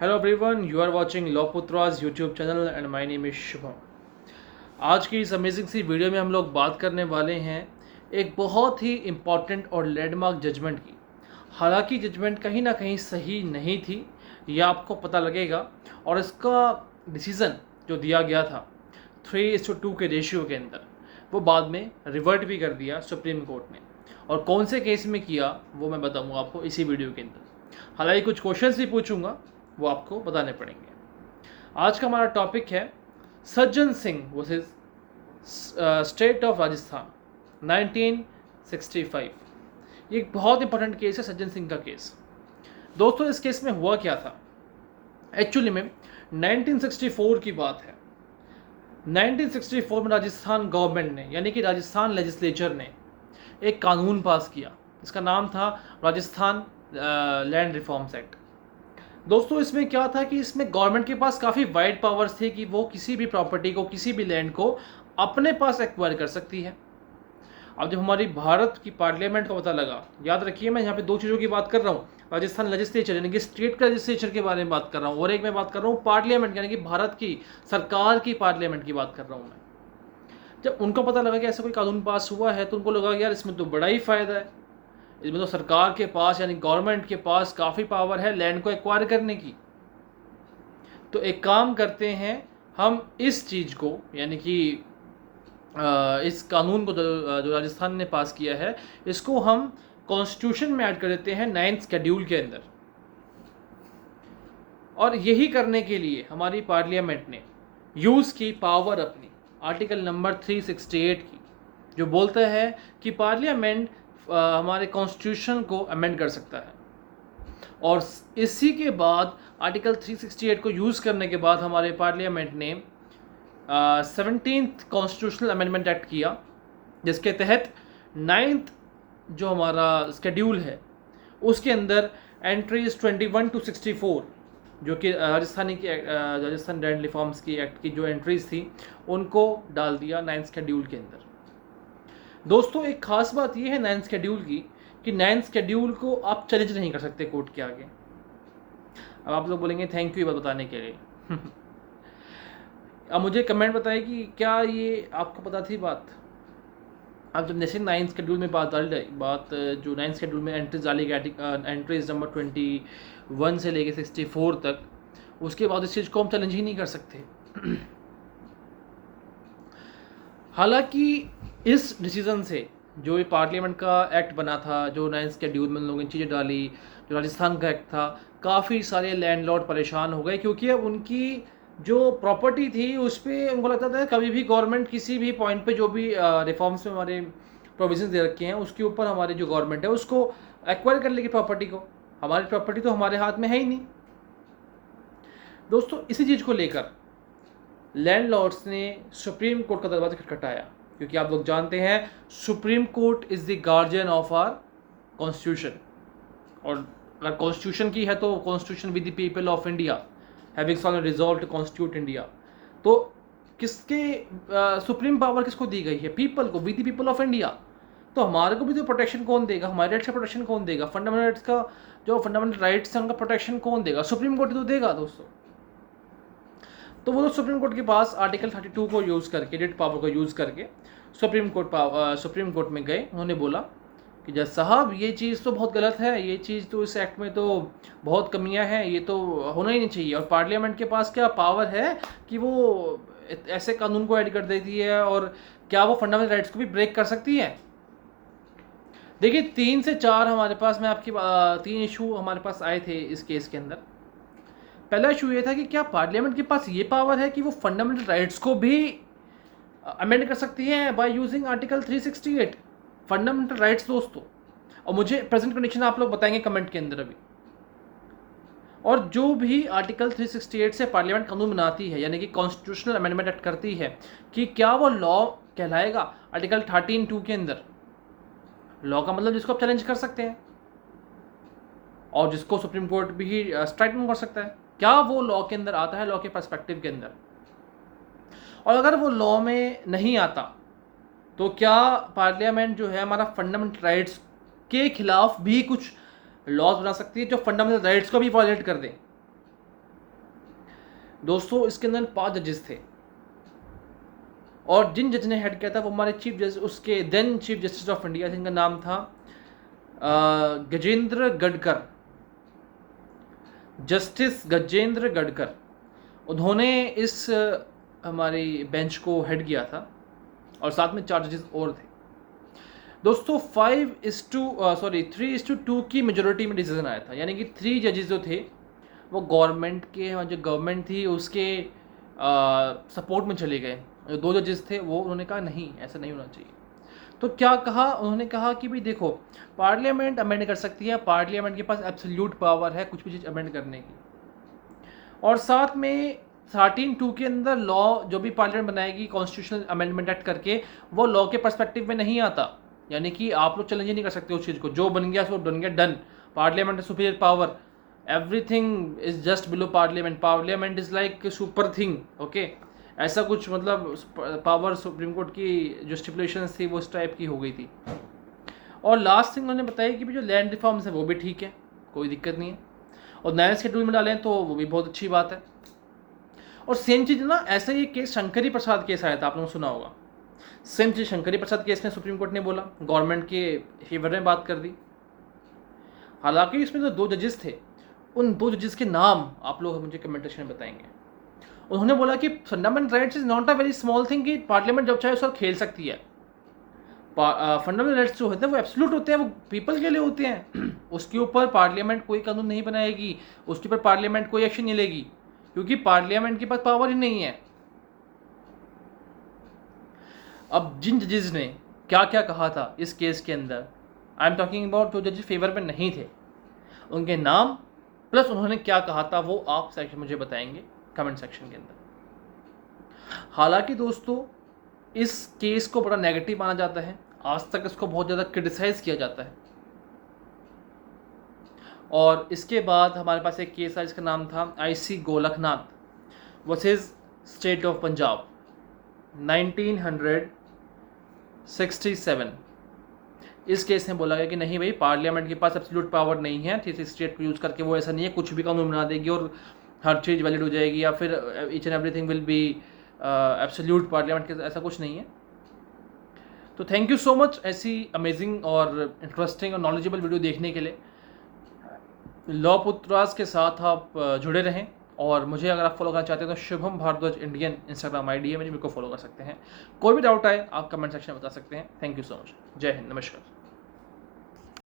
Hello everyone, you are watching law पुत्राज YouTube channel and my name is Shubham. आज की इस अमेजिंग सी video में हम लोग बात करने वाले हैं एक बहुत ही इम्पॉर्टेंट और लैंडमार्क जजमेंट की। हालांकि जजमेंट कहीं ना कहीं सही नहीं थी, यह आपको पता लगेगा। और इसका डिसीज़न जो दिया गया था 3:2 के रेशियो के अंदर, वो बाद में रिवर्ट भी कर दिया सुप्रीम कोर्ट ने। और कौन से केस में किया वो मैं बताऊंगा आपको इसी वीडियो के अंदर। हालांकि कुछ क्वेश्चंस भी पूछूंगा, वो आपको बताने पड़ेंगे। आज का हमारा टॉपिक है Sajjan Singh versus state of Rajasthan 1965। ये एक बहुत इंपॉर्टेंट केस है, सज्जन सिंह का केस। दोस्तों, इस केस में हुआ क्या था? एक्चुअली में 1964 की बात है। 1964 में राजस्थान गवर्नमेंट ने, यानी कि राजस्थान लेजिस्लेचर ने एक कानून पास किया। इसका नाम था राजस्थान लैंड रिफॉर्म्स एक्ट। दोस्तों, इसमें क्या था कि इसमें गवर्नमेंट के पास काफ़ी वाइड पावर्स थे कि वो किसी भी प्रॉपर्टी को, किसी भी लैंड को अपने पास एक्वायर कर सकती है। अब जब हमारी भारत की पार्लियामेंट का पता लगा, याद रखिए मैं यहाँ पे दो चीज़ों की बात कर रहा हूँ। राजस्थान लेजिस्लेचर यानी कि स्टेट का लेजिस्लेचर के बारे में बात कर रहा हूँ, और एक मैं बात कर रहा हूँ पार्लियामेंट यानी कि भारत की सरकार की पार्लियामेंट की बात कर रहा हूँ मैं। जब उनको पता लगा कि ऐसा कोई कानून पास हुआ है, तो उनको लगा यार इसमें तो बड़ा ही फ़ायदा है। इसमें तो सरकार के पास यानी गवर्नमेंट के पास काफ़ी पावर है लैंड को एक्वायर करने की। तो एक काम करते हैं, हम इस चीज़ को यानी कि इस कानून को जो राजस्थान ने पास किया है, इसको हम कॉन्स्टिट्यूशन में ऐड कर देते हैं 9th शेड्यूल के अंदर। और यही करने के लिए हमारी पार्लियामेंट ने यूज़ की पावर अपनी आर्टिकल नंबर 368 की, जो बोलता है कि पार्लियामेंट हमारे कॉन्स्टिट्यूशन को अमेंड कर सकता है। और इसी के बाद आर्टिकल 368 को यूज़ करने के बाद हमारे पार्लियामेंट ने 17th कॉन्स्टिट्यूशनल अमेंडमेंट एक्ट किया, जिसके तहत 9th जो हमारा स्केड्यूल है उसके अंदर एंट्रीज 21 to 64, जो कि राजस्थान लैंड रिफॉर्म्स की एक्ट की जो एंट्रीज थी, उनको डाल दिया 9th शेड्यूल के अंदर। दोस्तों, एक खास बात यह है 9th शेड्यूल की कि 9th शेड्यूल को आप चैलेंज नहीं कर सकते कोर्ट के आगे। अब आप लोग बोलेंगे थैंक यू ये बात बताने के लिए। अब मुझे कमेंट बताएं कि क्या ये आपको पता थी बात। अब जब जैसे 9th शेड्यूल में बात डाली जो 9th शेड्यूल में एंट्रीज डाली गई, एंट्रीज नंबर 21 से लेके 64 तक, उसके बाद इस चीज़ को हम चैलेंज ही नहीं कर सकते। हालांकि इस डिसीजन से जो ये पार्लियामेंट का एक्ट बना था, जो 9th शेड्यूल में लोगों ने चीज़ें डाली, जो राजस्थान का एक्ट था, काफ़ी सारे लैंडलॉर्ड परेशान हो गए, क्योंकि अब उनकी जो प्रॉपर्टी थी उस पर उनको लगता था कभी भी गवर्नमेंट किसी भी पॉइंट पे जो भी रिफॉर्म्स में हमारे प्रोविजन दे रखे हैं उसके ऊपर हमारी जो गवर्नमेंट है उसको एक्वायर कर लेगी प्रॉपर्टी को। हमारी प्रॉपर्टी तो हमारे हाथ में है ही नहीं। दोस्तों, इसी चीज़ को लेकर लैंडलॉर्ड्स ने सुप्रीम कोर्ट का दरवाजा खटखटाया, क्योंकि आप लोग जानते हैं supreme court is the guardian of our constitution. और अगर कॉन्स्टिट्यूशन की है तो constitution with the people of India having solemnly resolve to constitute India. तो किसके सुप्रीम पावर किसको दी गई है? पीपल को, with the people of India. तो हमारे को भी तो प्रोटेक्शन कौन देगा? हमारे राइट्स का प्रोटेक्शन कौन देगा? फंडामेंटल राइट्स का, जो फंडामेंटल राइट्स हैं उनका प्रोटेक्शन कौन देगा? सुप्रीम कोर्ट तो देगा दोस्तों। तो वो लोग सुप्रीम कोर्ट के पास आर्टिकल 32 को यूज़ करके, डिट पावर को यूज़ करके सुप्रीम कोर्ट में गए। उन्होंने बोला कि जज साहब, ये चीज़ तो बहुत गलत है, ये चीज़ तो इस एक्ट में तो बहुत कमियां हैं, ये तो होना ही नहीं चाहिए। और पार्लियामेंट के पास क्या पावर है कि वो ऐसे कानून को ऐड कर देती है, और क्या वो फंडामेंटल राइट्स को भी ब्रेक कर सकती है? देखिए, 3 से 4 हमारे पास, मैं आपकी 3 इशू हमारे पास आए थे इस केस के अंदर। पहला इशू ये था कि क्या पार्लियामेंट के पास ये पावर है कि वो फंडामेंटल राइट्स को भी अमेंड कर सकती है by using article 368 fundamental rights दोस्तों। और मुझे प्रेजेंट कंडीशन आप लोग बताएंगे कमेंट के अंदर अभी। और जो भी आर्टिकल 368 से पार्लियामेंट कानून बनाती है, यानी कि कॉन्स्टिट्यूशनल अमेंडमेंट एक्ट करती है, कि क्या वो लॉ कहलाएगा आर्टिकल 13(2) के अंदर? लॉ का मतलब जिसको आप चैलेंज कर सकते हैं और जिसको सुप्रीम कोर्ट भी स्ट्राइक डाउन कर सकता है, क्या वो लॉ के अंदर आता है, लॉ के पर्सपेक्टिव के अंदर? और अगर वो लॉ में नहीं आता तो क्या पार्लियामेंट जो है हमारा फंडामेंटल राइट्स के खिलाफ भी कुछ लॉज बना सकती है जो फंडामेंटल राइट्स को भी वायलेट कर दे? दोस्तों इसके अंदर 5 जजेस थे और जिन जज ने हेड किया था वो हमारे चीफ जस्टिस, उसके then chief justice of India, जिनका नाम था Gajendragadkar, justice Gajendragadkar. उन्होंने इस हमारी बेंच को हेड किया था और साथ में 4 जजेस और थे। दोस्तों 3:2 की मेजोरिटी में डिसीजन आया था, यानी कि 3 जजेस जो थे वो गवर्नमेंट के, जो गवर्नमेंट थी उसके सपोर्ट में चले गए। जो 2 जजेस थे वो उन्होंने कहा नहीं, ऐसा नहीं होना चाहिए। तो क्या कहा उन्होंने, कहा कि भाई देखो, पार्लियामेंट अमेंड कर सकती है, पार्लियामेंट के पास एब्सोल्यूट पावर है कुछ भी चीज़ अमेंड करने की, और साथ में 13(2) के अंदर लॉ जो भी पार्लियामेंट बनाएगी कॉन्स्टिट्यूशनल अमेंडमेंट एक्ट करके, वो लॉ के पर्सपेक्टिव में नहीं आता, यानी कि आप लोग चैलेंज नहीं कर सकते उस चीज़ को, जो बन गया सो बन गया, done. Parliament is superior power, everything is just below parliament, parliament is like super thing, okay. ऐसा कुछ मतलब पावर सुप्रीम कोर्ट की जो स्टिपुलेशंस थी वो इस टाइप की हो गई थी। और लास्ट थिंग उन्होंने बताया कि भी जो लैंड रिफॉर्म्स है वो भी ठीक है, कोई दिक्कत नहीं है, और नए शेड्यूल में डालें तो वो भी बहुत अच्छी बात है। और सेम चीज़ ना, ऐसा ही केस शंकरी प्रसाद केस आया था, आप लोगों ने सुना होगा। सेम चीज़ शंकरी प्रसाद केस में सुप्रीम कोर्ट ने बोला, गवर्नमेंट के फेवर में बात कर दी। हालांकि इसमें जो 2 जजेस थे, उन 2 जजेस के नाम आप लोग मुझे कमेंट सेक्शन में बताएंगे। उन्होंने बोला कि fundamental rights is not a very small thing, कि पार्लियामेंट जब चाहे उस वक्त खेल सकती है। फंडामेंटल राइट्स जो होते हैं वो एब्सोल्यूट होते हैं, वो पीपल के लिए होते हैं। उसके ऊपर पार्लियामेंट कोई कानून नहीं बनाएगी, उसके ऊपर पार्लियामेंट कोई एक्शन नहीं लेगी, क्योंकि पार्लियामेंट के पास पावर ही नहीं है। अब जिन जजेस ने क्या क्या कहा था इस केस के अंदर, आई एम टॉकिंग अबाउट जो जजेस फेवर में नहीं थे, उनके नाम प्लस उन्होंने क्या कहा था वो आप सेक्शन मुझे बताएंगे कमेंट सेक्शन के अंदर। हालांकि दोस्तों इस केस को बड़ा नेगेटिव माना जाता है, आज तक इसको बहुत ज़्यादा क्रिटिसाइज किया जाता है। और इसके बाद हमारे पास एक केस है जिसका नाम था IC Golaknath versus state of Punjab 1967। इस केस में बोला गया कि नहीं भाई, पार्लियामेंट के पास एब्सोल्यूट पावर नहीं है, 368 को यूज़ करके वो ऐसा नहीं है कुछ भी कानून बना देगी और हर चीज़ वैलिड हो जाएगी, या फिर each and everything will be absolute, parliament के ऐसा कुछ नहीं है। तो थैंक यू सो मच ऐसी अमेजिंग और इंटरेस्टिंग और नॉलेजेबल वीडियो देखने के लिए। लॉ पुत्रास के साथ आप जुड़े रहें, और मुझे अगर आप फॉलो करना चाहते हैं तो Shubham Bhardwaj Indian Instagram ID है, मुझे मेरे को फॉलो कर सकते हैं। कोई भी डाउट आए आप कमेंट सेक्शन में बता सकते हैं। Thank you so much. जय हिंद, नमस्कार।